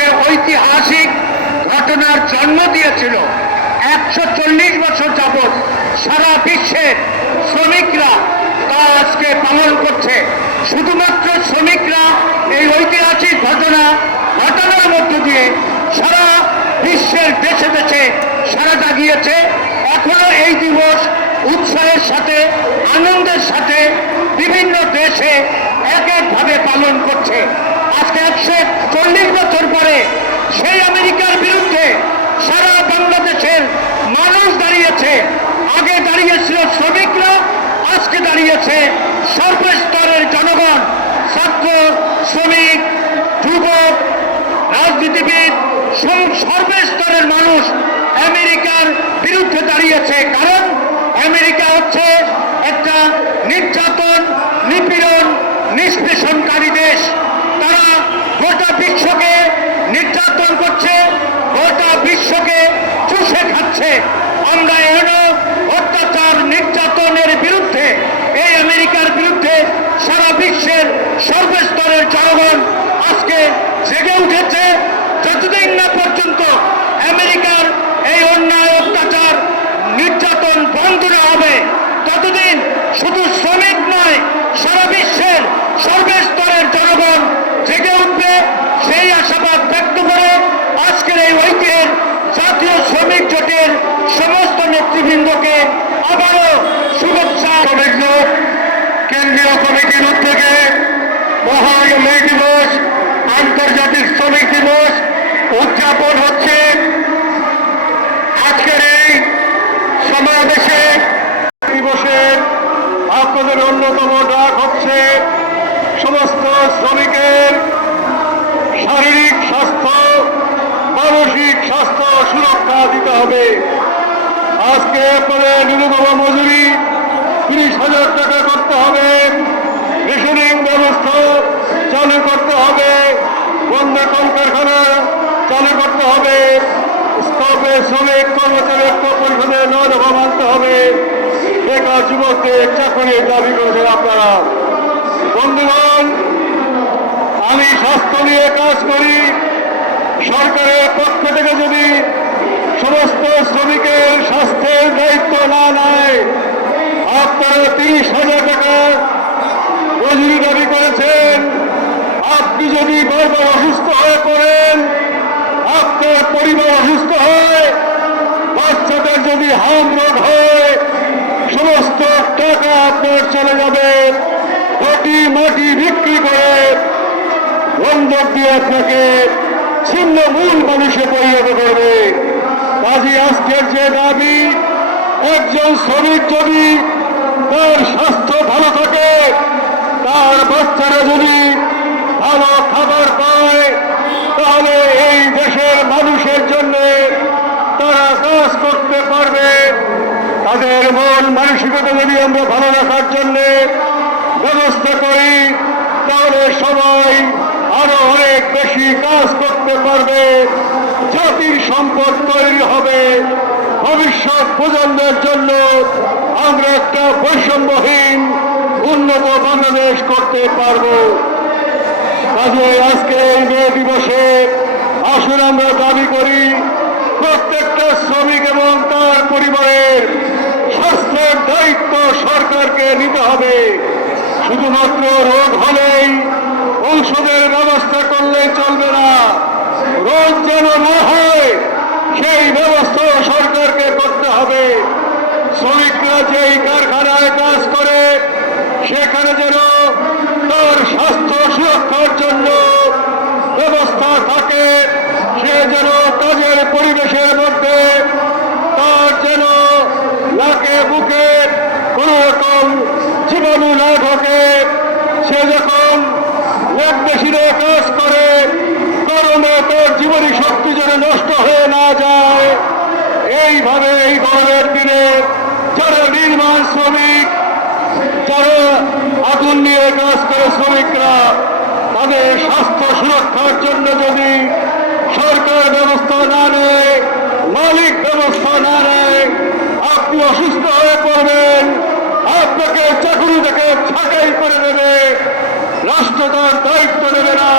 যে ঐতিহাসিক ঘটনার জন্ম দিয়েছিল। 140 বছর যাবৎ সারা বিশ্বের শ্রমিকরা তা আজকে পালন করছে। শুধুমাত্র শ্রমিকরা এই ঐতিহাসিক ঘটনার মধ্য দিয়ে সারা বিশ্বের দেশে দেশে সাড়া জাগিয়েছে। এখনো এই দিবস উৎসাহের সাথে আনন্দের সাথে বিভিন্ন দেশে এক একভাবে পালন করছে। আজকে 140 বছর পরে সেই আমেরিকার বিরুদ্ধে সারা বাংলাদেশের মানুষ দাঁড়িয়েছে। আগে দাঁড়িয়েছিল শ্রমিকরা, আজকে দাঁড়িয়েছে সর্বস্তরের জনগণ, ছাত্র, শ্রমিক, যুবক, রাজনীতিবিদ, সর্বস্তরের মানুষ আমেরিকার বিরুদ্ধে দাঁড়িয়েছে। কারণ আমেরিকা হচ্ছে একটা নির্যাতন, নিপীড়ন, নিষ্পেষণকারী দেশ। তারা গোটা বিশ্বকে নির্যাতন করছে, গোটা বিশ্বকে চুষে খাচ্ছে। আমরা এখনো অত্যাচার, নির্যাতনের বিরুদ্ধে, এই আমেরিকার বিরুদ্ধে সারা বিশ্বের সর্বস্তরের জনগণ আজকে জেগে উঠেছে। যতদিন না পর্যন্ত আমেরিকার এই অন্যায়, অত্যাচার, নির্যাতন বন্ধ না হবে, ততদিন শুধু শ্রমিক নয়, সারা বিশ্বের সর্বস্তরের জনগণ জেগে উঠবে। সেই আশাবাদ ব্যক্ত করে আজকের এই ঐক্যের জাতীয় শ্রমিক জোটের সমস্ত নেতৃবৃন্দকে আবারও শুভেচ্ছা। শ্রমিক জোট কেন্দ্রীয় কমিটির উদ্যোগে মহান মে দিবস, আন্তর্জাতিক শ্রমিক দিবস উদযাপন হচ্ছে। আজকের এই সমাবেশে দিবসের আপনাদের অন্যতম ডাক হচ্ছে সমস্ত শ্রমিকের শারীরিক স্বাস্থ্য, মানসিক স্বাস্থ্য সুরক্ষা দিতে হবে। আজকে আপনাদের ন্যূনতম মজুরি 30,000 টাকা করতে হবে, রেশনিং ব্যবস্থা চালু করতে হবে, বন্ধ কলকারখানা চালু করতে হবে, স্টপে শ্রমিক কর্মচারী পরিষদের 9 দফা মানতে হবে, বেকার যুবকদের চাকরির দাবি করেছেন আপনারা। বন্ধুগণ, আমি স্বাস্থ্য নিয়ে কাজ করি। সরকারের পক্ষ থেকে যদি সমস্ত শ্রমিকের স্বাস্থ্যের দায়িত্ব না নেয়, আপনারা 30,000 টাকা মজুরি দাবি করেছেন। আপনি যদি বারবার অসুস্থ হয়ে পড়েন, আপনার পরিবার অসুস্থ হয়, বাচ্চাদের যদি হাম রোগ হয়, সমস্ত টাকা আপনার চলে যাবে ঘটি মাটি বিক্রি করে, বন্ধক দিয়ে আপনাকে ছিন্ন মূল মানুষে পরিণত করবে। কাজী আজকের যে দাবি, একজন শ্রমিক যদি তার স্বাস্থ্য ভালো থাকে, তার বাচ্চারা যদি ভালো খাবার পায়, তাহলে এই দেশের মানুষের জন্য তারা কাজ করতে পারবে। তাদের মন মানসিকতা যদি আমরা ভালো রাখার জন্য ব্যবস্থা করি, তাহলে সবাই আরো অনেক বেশি কাজ করতে পারবে। জাতির সম্পদ তৈরি হবে। ভবিষ্যৎ প্রজন্মের জন্য আমরা একটা বৈষম্যহীন উন্নত বাংলাদেশ করতে পারব। কাজে আজকে এই মে দিবসে আসুন আমরা দাবি করি, প্রত্যেকটা শ্রমিক এবং তার পরিবারের স্বাস্থ্যের দায়িত্ব সরকারকে নিতে হবে। শুধুমাত্র রোগ হলেই ঔষধের ব্যবস্থা করলে চলবে না। রোগ যেন না হয় সেই ব্যবস্থা সরকারকে করতে হবে। শ্রমিকরা যেই কারখানায় কাজ করে, সেখানে যেন তার স্বাস্থ্য সুরক্ষার জন্য ব্যবস্থা থাকে। সে যেন কাজের পরিবেশের মধ্যে তার যেন নাকে বুকে কোনো রকম জীবাণু না ঢোকে। সে যখন ল্যাবমেশিনে কাজ করে, গরমে তার জীবনী শক্তি যেন নষ্ট হয়ে না যায়। এইভাবে এই গরমের দিনে যারা নির্মাণ শ্রমিক, যারা আগুন নিয়ে কাজ করে শ্রমিকরা, তাদের স্বাস্থ্য সুরক্ষার জন্য যদি সরকার ব্যবস্থা না নেয়, মালিক ব্যবস্থা না নেয়, আপনি অসুস্থ হয়ে পড়বেন, আপনাকে চাকরি থেকে ছাঁটাই করে দেবে, রাষ্ট্র তার দায়িত্ব নেবে না।